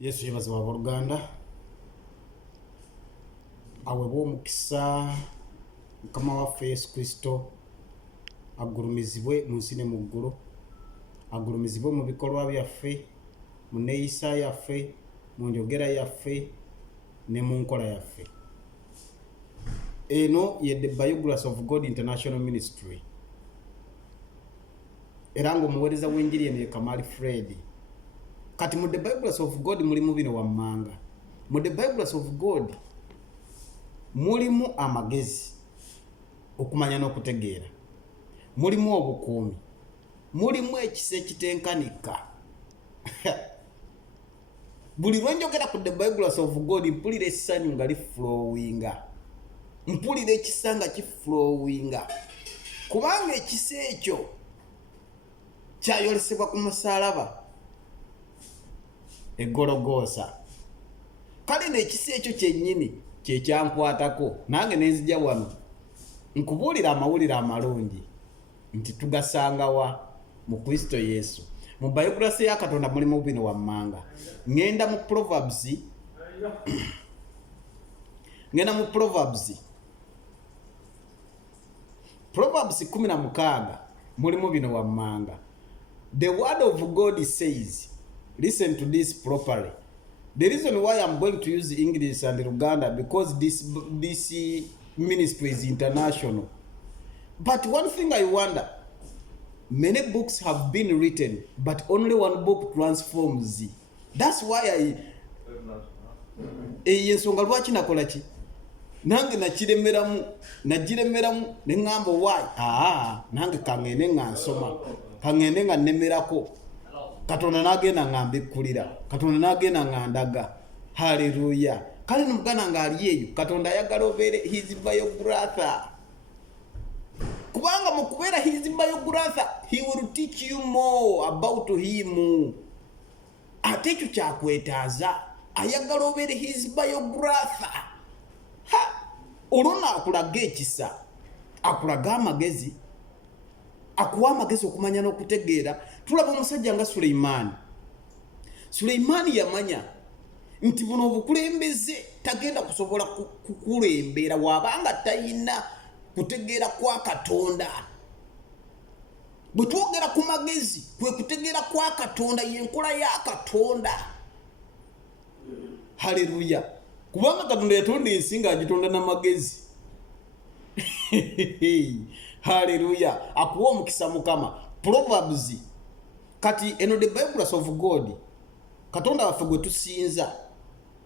Yesu yebaze wa Luganda awe bw'omukisa Mukama waffe Yesu Kristo agulumizibwe mu nsi ne mu ggulu, agulumizibwe mu bikolwa byaffe, mu neeyisa yaffe, mu njogera yaffe ne mu nkola yaffe. Eno ye The Biography of God International Ministry era ng'omuweereza w'enjiri eno ye Kamali Fred. Kati mu The Biography of God mulimu bino wammanga. Mu The Biography of God mulimu amagezi okumanya n'okutegeera, mulimu obukuumi, mulimu ekisa ekitenkanika. Buli lwe njogera ku The Biography of God mpulira essanyu nga liflowinga, mpulira ekisa nga kiflowinga, kubanga ekisa ekyo kyayolesebwa ku musaalaba eggologoosa. Kale n'ekisa ekyo kyennyini kye kyankwatako, nange nenzija wano nkubuulira amawulire amalungi nti tugasanga wa mu Kristo Yesu. Mu biography ya Katonda mulimu bino wammanga. Ngenda mu Proverbs Proverbs 16 mulimu bino wammanga. The word of God says, listen to this properly. The reason why I'm going to use English and Luganda because this ministry is international. But one thing I wonder, many books have been written, but only one book transforms. That's why ensonga lwaki nakola ki nange nagiremeramu neŋŋamba why nange kaŋŋende nga nsoma, kaŋŋende nga nnemerako, Katonda n'agenda nga mbikkulira, Katonda n'agenda nga ndaga. Haleluya. Kale nomugana nga ali eyo, Katonda ayagala obeere his biography, kubanga mu kubeera his biography he will teach you more about him. Ate ekyo kyakwetaaza, ayagala obeere his biography. Olwo akulaga ekisa, akulaga amagezi, akuwa amagezi okumanya n'okutegeera. Tulaba omusajja nga Suleymaani yamanya nti buno obukulembeze tagenda kusobola kukulembera wabanga tayina kutegeera kwa Katonda. Bwe twogera ku magezi kwe kutegeera kwa Katonda, yenkola ya Katonda. Haleluya. Kubanga Katonda yatonda ensi ng'agitonda n'amagezi. Haleluya. Akuwa omukisa Mukama. Proverbs kati eno The Biography of God, Katonda waffe gwe tusinza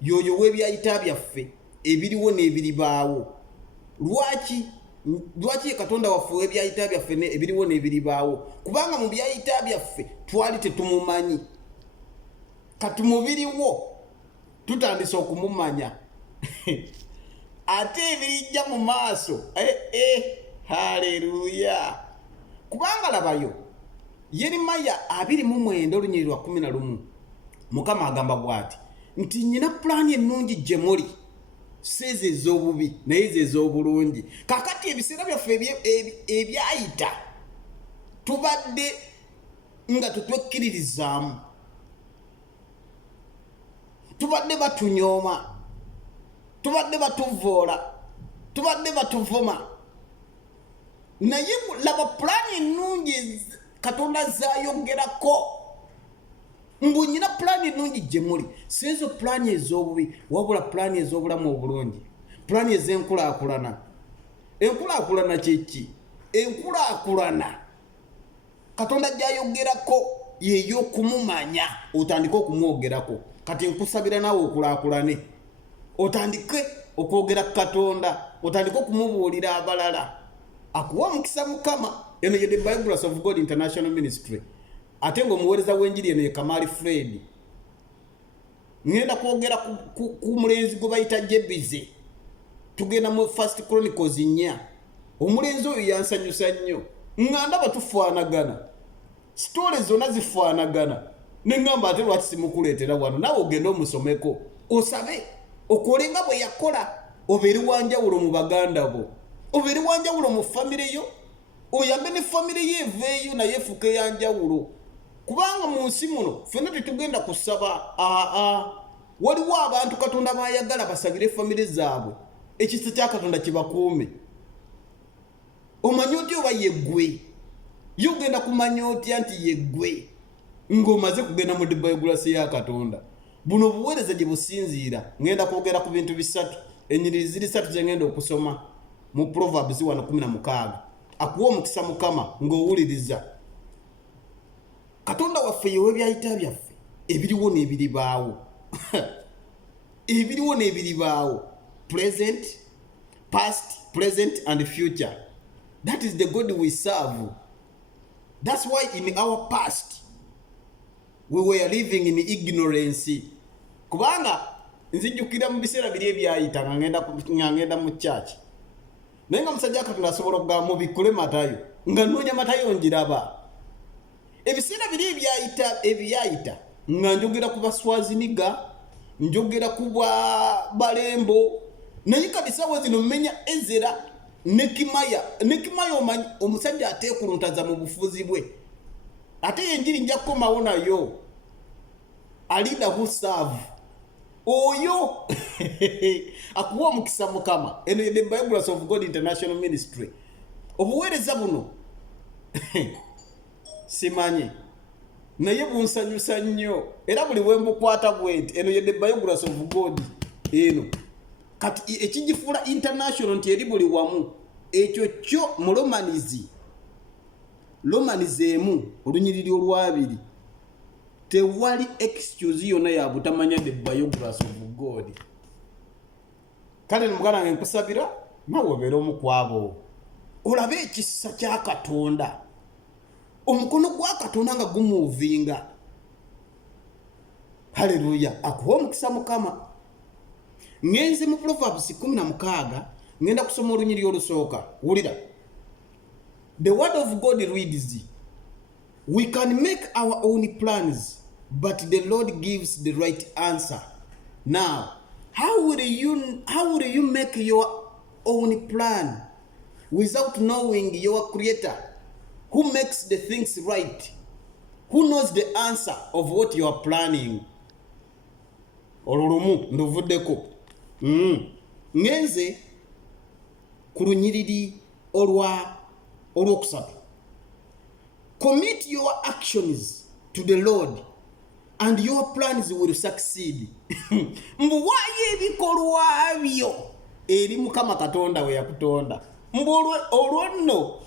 yoyo w'ebyayita byaffe ebiriwo n'ebiribaawo. Lwaki Katonda waffe w'ebyayita byaffe ebiriwo n'ebiribaawo? Kubanga mu byayita byaffe twali tetumumanyi, kati mubiriwo tutandise okumumanya. Ate ebirijja mu maaso haleluya. Kubanga labayo Yeremiya 29:11 Mukama agamba bw'ati nti nyina pulaani ennungi gye muli, si ezo ez'obubi naye ezo ez'obulungi. Kaakati ebiseera byaffe ebyayita tubadde nga tetwekkiririzaamu, tubadde batunyooma, tubadde batuvoola, tubadde batuvuma. Naye laba pulaani ennungi Katonda zaayogerako. Mbu nyina pulaani ennungi gye muli, si ezo pulaani ez'obubi wabula pulaani ez'obulamu obulungi, pulaani ez'enkulaakulana. Enkulaakulana kyeki? Enkulaakulana Katonda gy'ayogerako y'ey'okumumanya, otandike okumwogerako. Kati nkusabira naawe okulaakulane, otandike okwogera ku Katonda, otandike okumubuulira abalala. Akuwa omukisa Mukama. Eno ye The Biography of God International Ministry. Ate ng'omuweereza w'enjiri eno ye Kamali Fred. Ngenda kwogera ku mulenzi gwe bayita Jebize. Tugenda mu First Chronicles 4. Omulenzi oyo yansanyusa nnyo. Ng'andaba tufaanagana. Stories zonna zifaanagana. Ne ngamba ate lwaki simukuleetera wano, naawe ogenda omusomeko osabe okole nga bwe yakola, obeere wanjawulo mu baganda bo, obeere wanjawulo mu famire yo, oyambe ne famire ye eveeyo naye efuuke yanjawulo. kubanga mu nsi muno ffenna tetugenda kusaba waliwo abantu Katonda bayagala basabire famire zaabwe ekisa kya Katonda kibakuume. Omanyi otya oba yeggwe? Yogenda kumanya otya nti yeggwe ng'omaze kugenda mu Bible ya Katonda? Buno buweereza gye businziira. Ngenda kwogera ku bintu bisatu, ennyiriri ziri ssatu ze ngenda okusoma mu Proverbs 1:16. Akuwa omukisa Mukama ng'owuliriza. Katonda waffe yewe byayita byaffe ebiriwo n'ebiribaawo. Ebiriwo n'ebiribaawo, present, past, present and future. That is the God we serve. That's why in our past we were living in ignorance. Kubanga nzijukira mu biseera biri ebyayita ngenda mu church. Naye nga musajja Katonda asobola okugamba mu bikule Matayo nga nnoonya Matayo njiraba. Ebiseera biri ebyayita nga njogera ku Baswaziniga, njogera ku Balembo, naye kati ssaawa zino mmenya Ezera Nekimaya omanyi omusajja ateekuluntaza mu bufuzi bwe. Ate yenjiri nja kukomawo nayo. Alida who serve. Oyo akuwa omukisa Mukama. Eno ye the Bible of God International Ministry. Obuweereza buno simanyi naye bunsanyusa nnyo era buli wembukwata bwenti. Eno ye the Bible of God eno kati ekigifuula international nti eri buli wamu. Ekyo kyo mu Romans emu olunyiriri olwabiri tewali excuse yonna ya butamanya the biography of God. Kale mugana nange nkusabira nawe obeere omu kwabo olabe ekisa kya Katonda, omukono gwa Katonda nga gumuvinga. Haleluya, akuwa omukisa Mukama. Ngenze mu Proverbs 16 ngenda kusoma olunyiriri olusooka. Wulira. The word of God reads, we can make our own plans, but the Lord gives the right answer. Now, how will you make your own plan without knowing your Creator, who makes the things right, who knows the answer of what you are planning? Olulumu ndovuddeko. Ngenze ku lunyiriri olwokusatu. Commit your actions to the Lord and your plans will succeed. Mbuwaayo ebikolwa byo eri Mukama Katonda we yakutonda. Olwo nno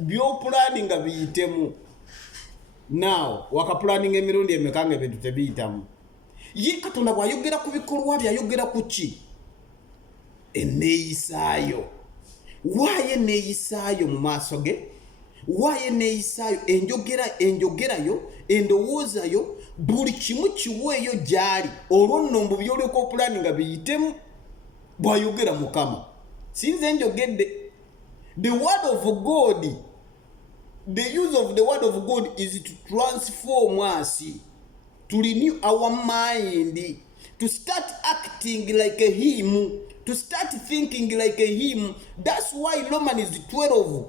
by'opulaninga biyitemu. Now wakapulaninga emirundi emeka nga ebintu tebiyitamu. Ye Katonda bw'ayogera ku bikolwa bye ayogera ku ki? Enneeyisaayo. Waayo enneeyisaayo mu maaso ge? Waayo enneeyisaayo enjogerayo endowoozayo buli kimu kiweeyo gy'ali. Olwo nno mbu by'olyoka opulaninga biyitemu bw'ayogera Mukama. Sinze njogedde. The word of God, the use of the word of God is to transform us, to renew our mind, to start acting like a him, to start thinking like a him. That's why Romans 12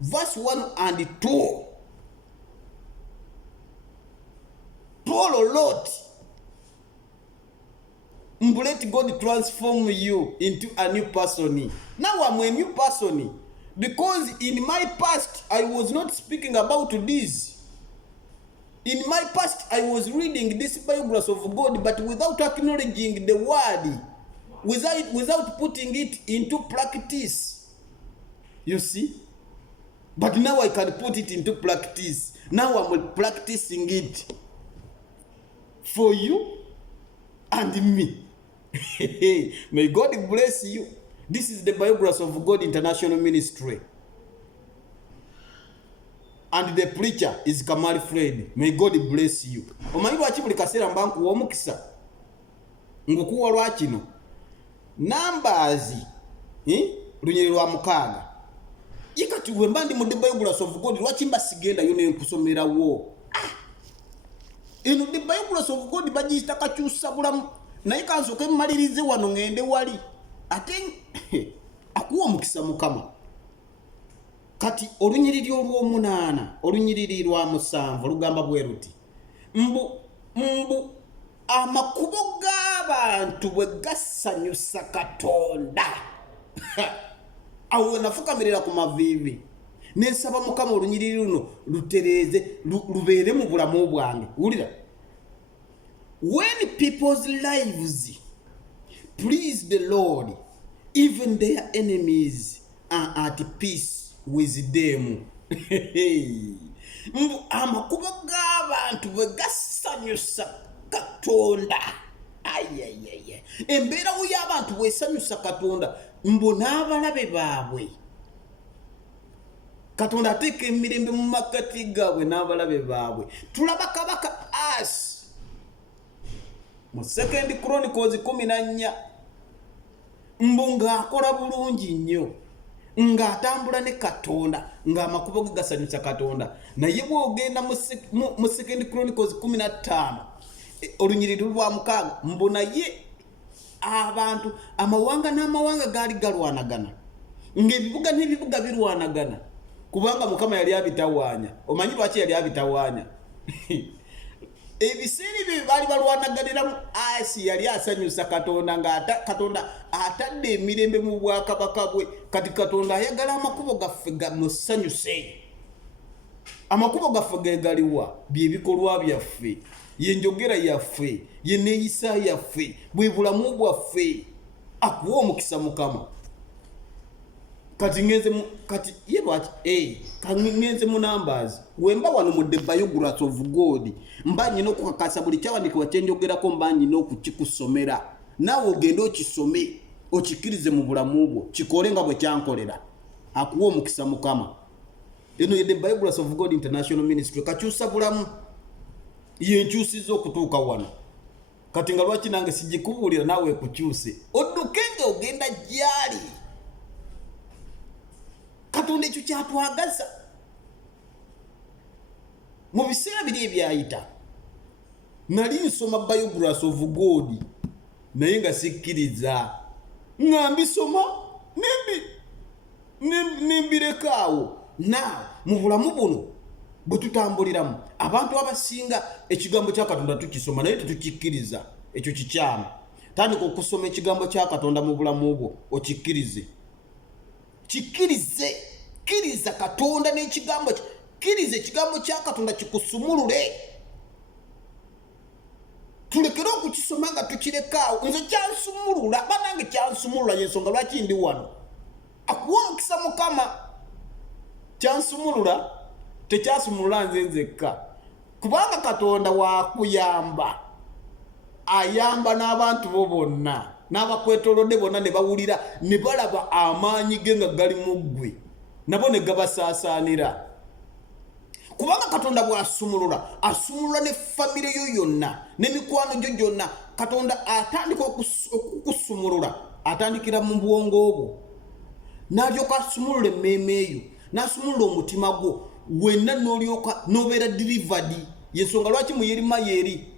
verse 1 and 2. Paul wrote, let God transform you into a new person. Now I'm a new person. Because in my past, I was not speaking about this. In my past, I was reading this biography of God, but without acknowledging the word, without putting it into practice. You see? But now I can put it into practice. Now I'm practicing it for you and me. May God bless you. This is the Biography of God International Ministry. And the preacher is Kamari Fred. May God bless you. Omanyi lwaki buli kaseera mbankuwa omukisa ngukuwa lwakino Numbers lunyiriri lwa 6. Yekati bwe mba ndi mu the Biography of God lwaki mba sigendayo ne nkusomerawo. Eno the Biography of God bagiyita kakyusa bulamu. Naye kansooke mmalirize wano ngende wali. Ate akuwa omukisa Mukama. kati olunyiriri olw'omunaana olunyiriri lwa musanvu lugamba bwe ruti mbu amakubo g'abantu bwe gasanyusa Katonda awo nafukamirira ku maviivi nensaba Mukama olunyiriri luno lutereeze lubeere mu bulamu bwange. Wulira, when people's lives please the Lord, even their enemies are at peace with them. Mbu amakubo g'abantu bwe gasanyusa Katonda, ayayaya, embeera y'abantu bw'esanyusa Katonda, mbu n'abalabe baabwe Katonda ateeka emirembe mu makati gaabwe n'abalabe baabwe. Tulaba kabaka Asi mu 2 Chronicles 14 mbu ng'akola bulungi nnyo, ng'atambula ne Katonda, ng'amakubo ge gasanyusa Katonda. Naye bw'ogenda mu 2 Chronicles 15 olunyiriri lwa 6 mbu naye abantu amawanga n'amawanga gaali galwanagana, ng'ebibuga n'ebibuga birwanagana, kubanga Mukama yali abitawaanya. Omanyi lwaki yali abitawaanya? Ebiseera bye baali balwanaganiramu Asi yali asanyusa Katonda, Katonda atadde emirembe mu bwakabaka bwe. Kati Katonda ayagala amakubo gaffe gamusanyuse. Amakubo gaffe gegaliwa by'ebikolwa byaffe, ye njogera yaffe, ye neeyisa yaffe, bwe bulamu bwaffe. Akuwa omukisa Mukama. Kati ye lwaki kangenze mu Numbers wemba wano mu the biography of God mba nyina okukakasa buli kyawandikibwa kyenjogerako mba nyina okukikusomera, naawe ogende okisome okikirize mu bulamu bwo, kikole nga bwe kyankolera. Akuwa omukisa Mukama. Eno ye the biography of God International Ministry kakyusa bulamu, ye nkyusiza okutuuka wano. Kati nga lwaki nange sijikubuulira naawe kukyuse oddukenge ogenda gyali. Katonda ekyo kyatwagaza mu biseera biri ebyayita. Nali nsoma biography of God naye nga sikkiriza, nga mbisoma nembirekaawo. Mu bulamu buno bwe tutambuliramu abantu abasinga ekigambo kya Katonda tukisoma naye tetukikkiriza. Ekyo kikyamu. Tandika okusoma ekigambo kya Katonda mu bulamu bwo okikkirize. Kikirize, kiriza Katonda n'ekigambo kye. Kiriza ekigambo kya Katonda kikusumulule. Tulekere okukisoma nga tukirekaawo. Nze kyansumulula, banange kyansumulula, y'ensonga lwaki ndi wano. Akuwa omukisa Mukama. Kyansumulula, tekyasumulula nze nzekka. Kubanga Katonda wakuyamba, ayamba n'abantu bo bonna, n'abakwetoolodde bonna ne bawulira ne balaba amaanyi ge nga gali mu ggwe, nabo ne gabasaasaanira. Kubanga Katonda bw'asumulula, asumulula ne famire yo yonna n'emikwano gyo gyonna. Katonda atandika okukusumulula, atandikira mu bwongo bwo, n'alyoka asumulula emmeeme eyo, n'asumulula omutima gwo, wenna n'olyoka n'obeera delivered. Y'ensonga lwaki mu Yerima yeri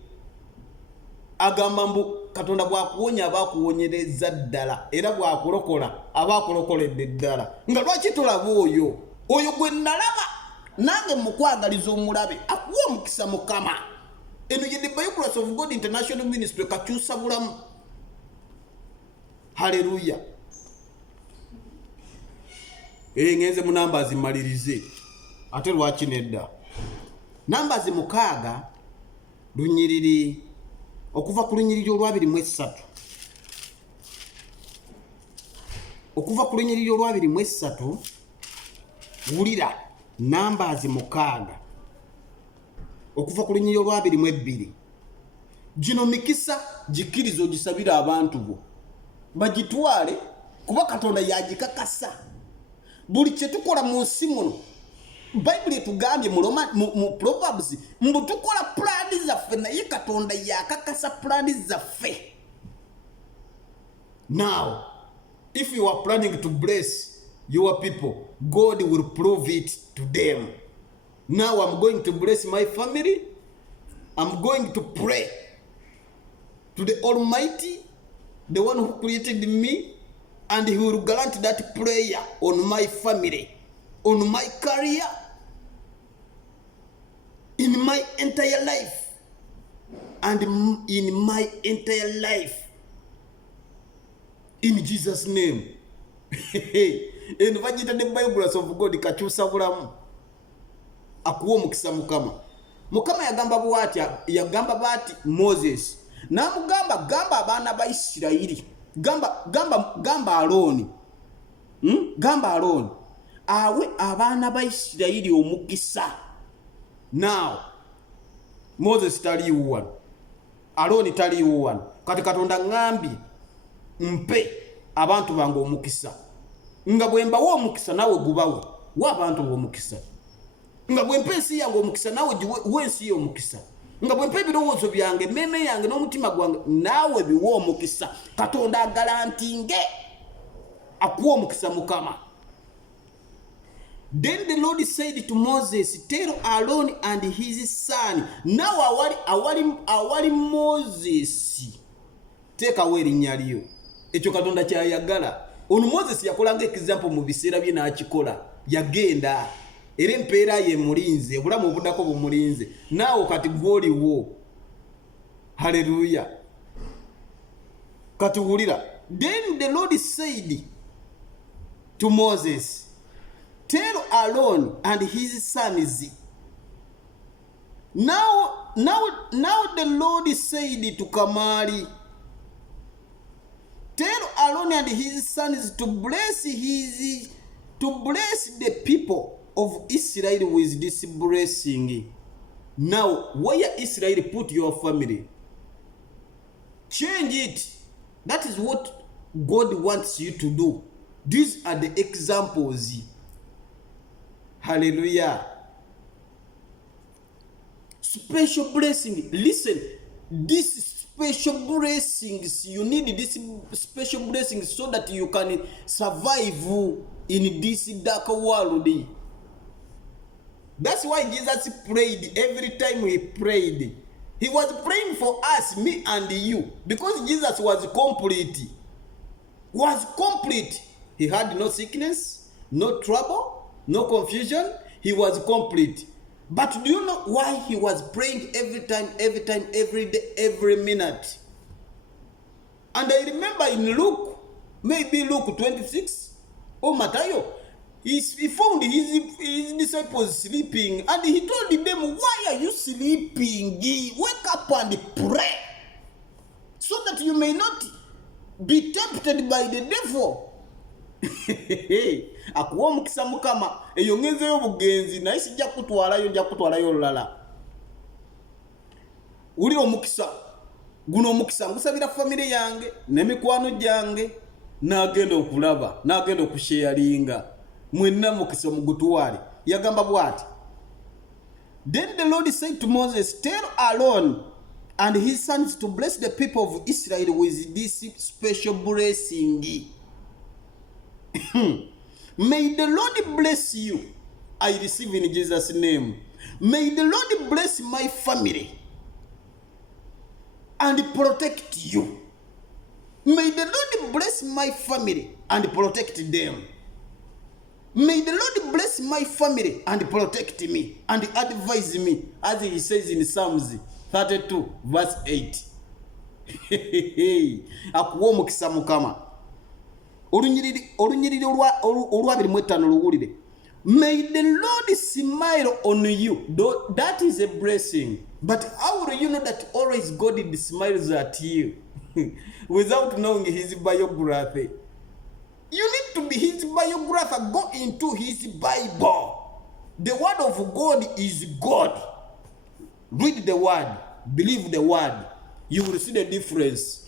agamba mbu Katonda bw'akuwonya abaakuwonyereza ddala, era bw'akulokola abaakulokoledde ddala. Nga lwaki tolaba oyo gwe nalaba nange mukwagaliza omulabe. Akuwa omukisa Mukama. Eno ye the biography of God International Ministry kakyusa bulamu. Haleluya. Ngenze mu Numbers malirize ate lwaki nedda. Numbers 6 lunyiriri okuva ku lunyiriri olw'23 okuva ku lunyiriri olw'23 wulira Numbers 6 okuva ku lunyiriri olw'22. Gino mikisa gikirizo gisabira abantu bo bagitwale kuba Katonda yagikakasa. Buli kye tukola mu nsi muno Bible etugambye mu Proverbs mbu tukola plani zaffe naye Katonda yakakasa plani zaffe. Now if you are planning to bless your people, God will prove it to them. Now I'm going to bless my family. I'm going to pray to the Almighty, the one who created me, and he will grant that prayer on my family. on my career, in my entire life, and in my entire life. In Jesus' name. And vajita the Bible of God kachusa bulamu. Akuwa omukisa Mukama. Mukama yagamba bati Moses. Na mugamba gamba abaana ba Isirayiri. Gamba Aaron. Gamba Aaron. Awe abaana ba Isirayiri omukisa. Now Moses tali one. Aaron tali one. Kati Katonda ngambi mpe abantu bange omukisa. Nga bwemba wo omukisa nawe gubawe. Wa abantu omukisa. Nga bwempe ensi yange omukisa nawe wensi yo omukisa. Nga bwempe ebirowoozo byange meme yange n'omutima gwange nawe biwo omukisa. Katonda agalantinge akuwa omukisa Mukama. Then the Lord said to Moses, tell Aaron and his son. Now awali Moses. Take away erinnya lyo. Ekyo Katonda kyayagala. Ono Moses yakolanga example mu biseera bye n'akikola. Yagenda. Era empeera ye mulinze. Obulamu obuddako bumulinze. Naawe kati gw'oliwo. Hallelujah. Kati wulira. Then the Lord said to Moses, tell Aaron and his sons. Now the Lord said to Kamari, tell Aaron and his sons to bless the people of Israel with this blessing. Now, where Israel put your family, change it. That is what God wants you to do. These are the examples. Hallelujah. Special blessing. Listen, these special blessings, you need this special blessings so that you can survive in this dark world. That's why Jesus prayed. Every time he prayed, he was praying for us, me and you, because Jesus was complete. He had no sickness, no trouble, no confusion. He was complete. But do you know why he was praying every time, every day, every minute? And I remember in Luke, maybe Luke 26 or Matthew, he found his disciples sleeping, and he told them, why are you sleeping? Wake up and pray, so that you may not be tempted by the devil. Akuwa omukisa Mukama eyongezeyo obugenzi naye sijja kutwalayo lulala. Uli omukisa guno omukisa ngusabira family yange n'emikwano gyange n'agenda okulaba n'agenda okusharinga mwenna mukisa mugutwale. Yagamba bwati, then the Lord said to Moses, tell Aaron and his sons to bless the people of Israel with this special blessing. May the Lord bless you. I receive in Jesus' name. May the Lord bless my family and protect you. May the Lord bless my family and protect them. May the Lord bless my family and protect me and advise me, as he says in Psalms 32 verse 8. Akuwa omukisa Mukama. Olunyiriri olwabiri mwetano luwulire. May the Lord smile on you. That is a blessing. But how will you know that always God smiles at you without knowing his biography? You need to be his biographer. Go into his Bible. The word of God is God. Read the word. Believe the word. You will see the difference.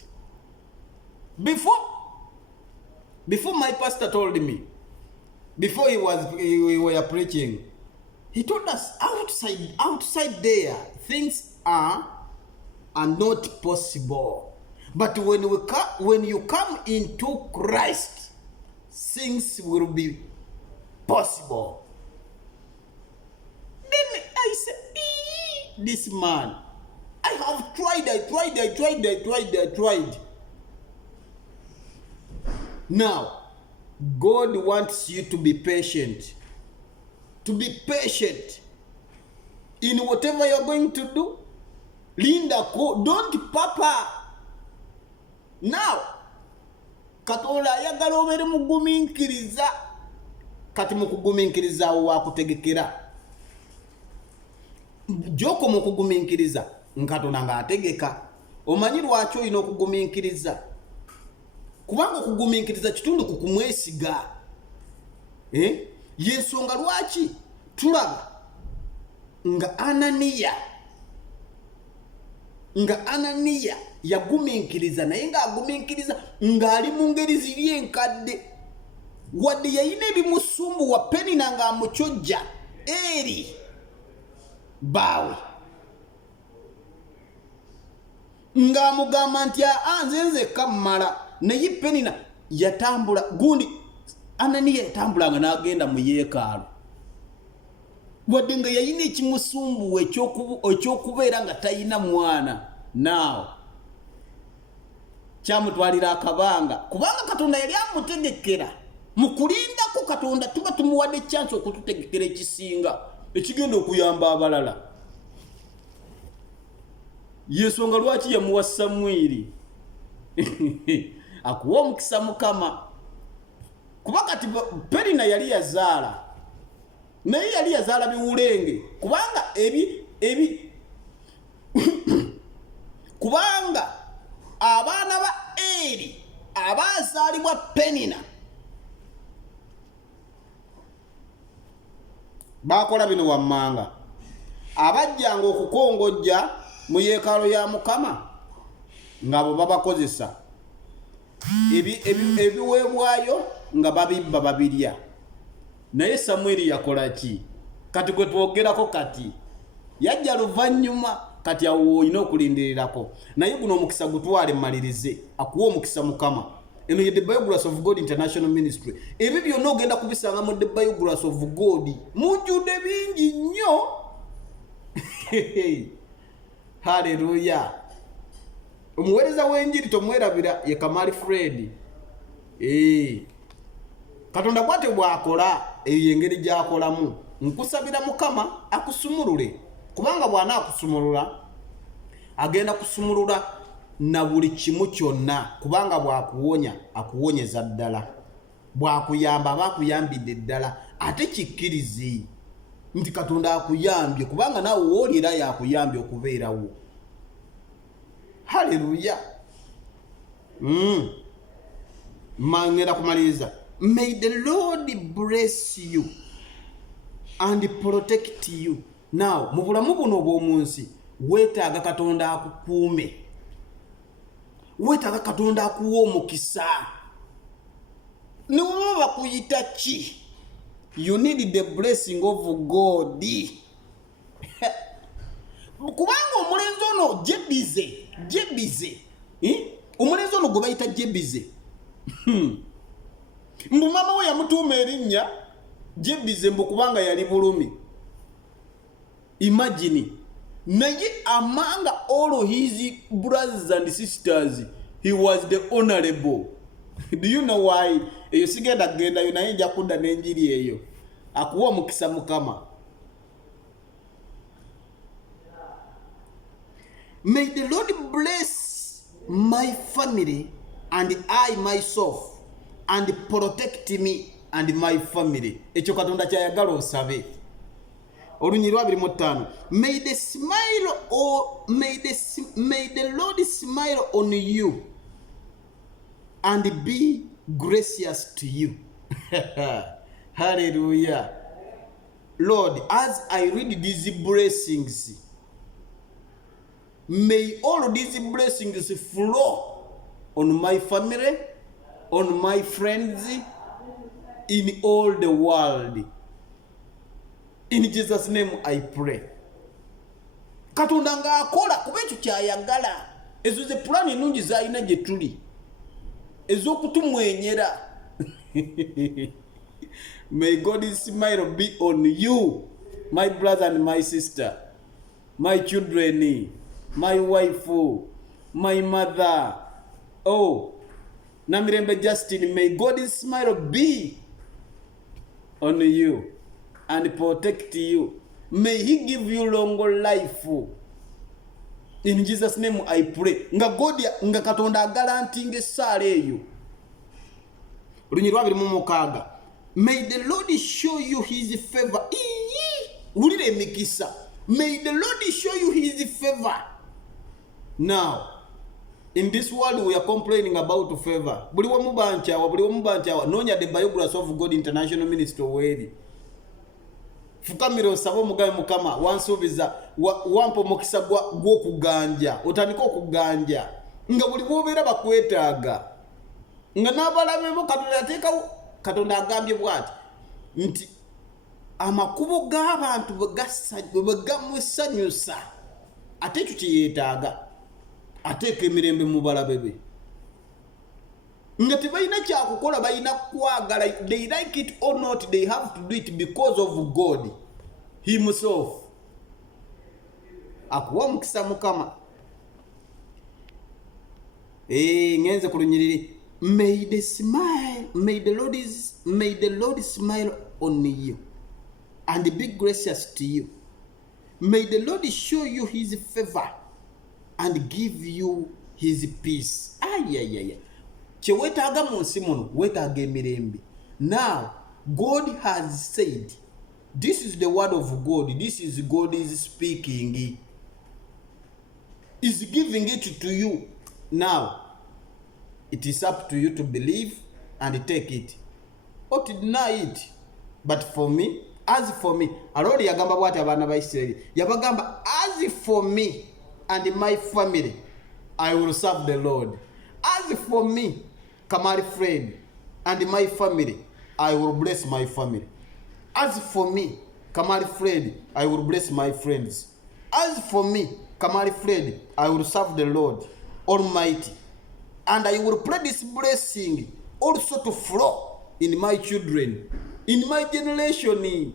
Before my pastor told me, before we were preaching, he told us outside there things are not possible, but when you come into Christ, things will be possible. Then I said, this man, I have tried. Now, God wants you to be patient. to be patient in whatever you're going to do. Linda ko, don't papa. Now, Katonda ayagala obere muguminkiriza. Kati mukuguminkiriza wakutegekera. Joko mukuguminkiriza Katonda nga ategeka. Omanyi lwaki olina okuguminkiriza? Kubanga okuguminkiriza kitundu ku kumwesiga. Yensonga lwaki tulaba nga Ananiya yaguminkiriza naye nga aguminkiriza ng'ali mu ngeri ziri enkadde. Wadde yayina ebimusumbuwa Penina nga amukyojja eri baawe. Ng'amugamba nti nze kammala. Naye Penina yatambula. Gundi Ananiya yatambulanga n'agenda mu yeekaalu. Wadde nga yayina ekimusumbuwa ekyokubeera nga tayina mwana. Naawe kyamutwalira akabanga. Kubanga Katonda yali amutegekera. Mu kulindako Katonda tuba tumuwadde chance okututegekera ekisinga ekigenda okuyamba abalala. Yensonga lwaki yamuwa Samwiri. Akuwa omukisa Mukama. Kuba kati Penina yali yazaala. Naye yali yazaala biwulenge. Kubanga kubanga abaana ba Eri abazaalibwa Penina bakola bino wammanga. Abajjanga okukongojja mu yeekalo ya Mukama ngabo babakozesa ebiweebwayo nga babibba babirya. Naye Samwiri yakola ki? Kati gwe twogerako kati yajja luvannyuma. Kati awo olina okulindirirako. Naye guno omukisa gutwale mmalirize. Akuwa omukisa Mukama. Eno ye The Biography of God International Ministry. Ebyo byonna ogenda kubisanga mu The Biography of God. Mujjude bingi nnyo. Haleluya. Omuweereza w'enjiri tomwerabira ye Kamali Fred. Katonda bw'ate bw'akola eyo engeri gy'akolamu. Nkusabira Mukama akusumulule. Kubanga bwana akusumulula agenda kusumulula na buli kimu kyonna. Kubanga bwakuwonya akuwonyeza ddala. Bwakuyamba bakuyambidde ddala. Ate kikkirize nti Katonda akuyambye kubanga nawe woolira yakuyambye okubeerawo. Haleluya. Mangera kumaliriza. May the Lord bless you and protect you. Now, mu bulamu buno obw'omunsi weetaaga Katonda akukuume. Weetaaga Katonda akuwa omukisa. Ne bw'oba bakuyita ki? You need the blessing of God. Kubanga omulenzi ono Jebize. Omulenzi ono gwe bayita Jebize. Mbu mama we yamutuuma erinnya Jebize mbu kubanga yali bulumi. Imagine. Naye among all his brothers and sisters, he was the honorable. Do you know why? Eyo sigenda genda yo naye nja kudda n'enjiri eyo. Akuwa omukisa Mukama. May the Lord bless my family and I myself and protect me and my family. Ekyo Katonda kyayagala osabe. Olunyi lwa 25. May the Lord smile on you and be gracious to you. Hallelujah. Lord, as I read these blessings, may all these blessings flow on my family, on my friends, in all the world. In Jesus' name I pray. Katonda nga akola kuba ekyo kyayagala. Ezo ze plani ennungi z'alina gye tuli. Ez'okutumwenyera. May God's smile be on you, my brother and my sister, my children, my wife, my mother. Oh, Namirembe Justin, may God's smile be on you and protect you. May he give you long life. In Jesus' name I pray. Nga God nga Katonda guaranteeing essala eyo. Lunyiri 2:6. May the Lord show you his favor. Ulire emikisa. May the Lord show you his favor. Now, in this world we are complaining about favor. Buli wamu banchawa. Nonya the biography of God International Ministry weri. Fukamiro sabo mugabe mukama wansubiza wampo mukisa gwo kuganja. Otandika okuganja. Nga buli bobera bakwetaaga. Nga nabalabe bo Katonda agambye bwati nti amakubo g'abantu begamusanyusa ate ekyo kyeyetaaga ateeka emirembe mu balabe be nga tebalina kyakukola balina kwagala. They like it or not, they have to do it because of God himself. Akuwa mukisa mukama. Ngenze ku lunyiriri. May the Lord smile on you and be gracious to you. May the Lord show you his favor and give you his peace. Chewetaaga munsi muno wetaaga emirembe. Now God has said, this is the word of God. This is God is speaking. Is giving it to you. Now it is up to you to believe and take it or to deny it. But for me, as for me, already yagamba bwati abana ba Israeli. Yabagamba, as for me and my family, I will serve the Lord. As for me, Kamali Fred, and my family, I will bless my family. As for me, Kamali Fred, I will bless my friends. As for me, Kamali Fred, I will serve the Lord Almighty. And I will pray this blessing also to flow in my children, in my generation.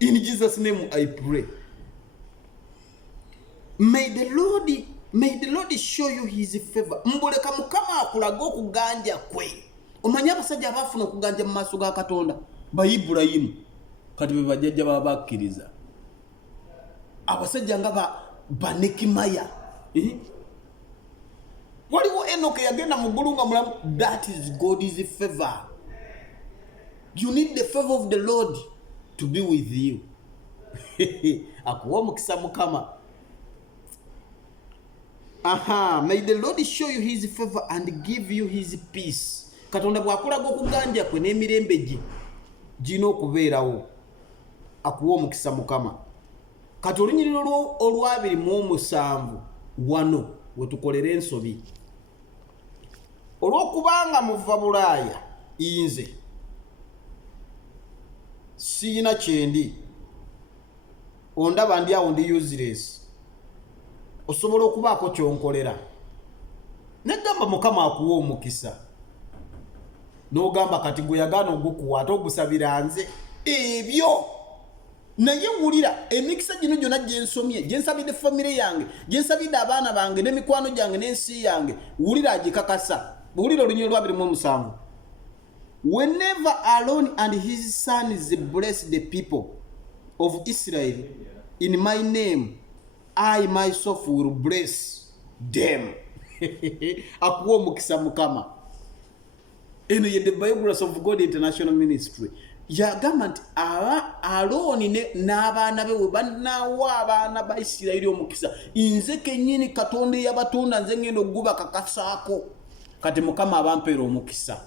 In Jesus' name I pray. May the Lord show you his favor. Mboleka mukama akulaga okuganja kwe. Omanya abasajja abafuna okuganja mu maaso ga Katonda. Ba Ibrahim kati be bajjajja babakkiriza. Abasajja nga ba Nekimaya. Waliwo Enoke yagenda mu ggulu nga mulamu. That is God's favor. You need the favor of the Lord to be with you. Akuwa mukisa mukama. May the Lord show you his favor and give you his peace. Katonda bwakulaga okuganja kwe n'emirembe gye gina okubeerawo. Akuwa omukisa mukama. Kati olunyiriri olw'2:7 wano wetukolera ensobi. Olw'okubanga muva Bulaaya inze siyina kyendi ondaba ndi awo ndi useless. Osobola okubaako kyonkolera. Negamba mukama akuwa omukisa. N'ogamba kati gwe yagaana ogukuwa ate ogusabira nze. Ebyo naye wulira emikisa gino gyonna gye nsomye, gye nsabidde famire yange, gye nsabidde abaana bange n'emikwano gyange n'ensi yange, wulira agikakasa. Wulira olunyiriri 2:7. Whenever Aaron and his sons bless the people of Israel in my name, I myself will bless them. Akuwa omukisa mukama. Eno ye the biography of God International Ministry. Yagamba nti Aaron n'abaana be we banaawa abaana ba Isirayiri omukisa. Nze kennyini Katonda eyabatonda nze ngenda okuguba kakasaako. Kati mukama abampeera omukisa.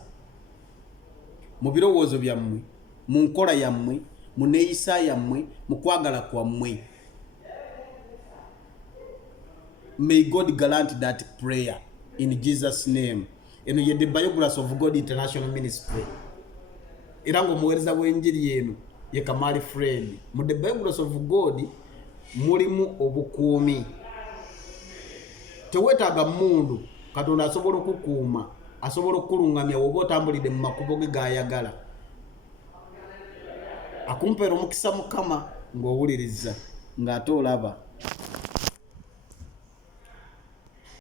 Mu birowoozo byammwe, mu nkola yammwe, mu neeyisa yammwe, mu kwagala kwammwe. May God grant that prayer in Jesus' name. Eno ye the biography of God International Ministry. Era ng'omuweereza w'enjiri eno ye Kamali Fred. Mu the biography of God mulimu obukuumi. Teweetaaga mundu Katonda asobola okukuuma, asobola okukulungamya woba otambulidde mu makubo ge g'ayagala. Akumpeera omukisa mukama ng'owuliriza ng'ate olaba.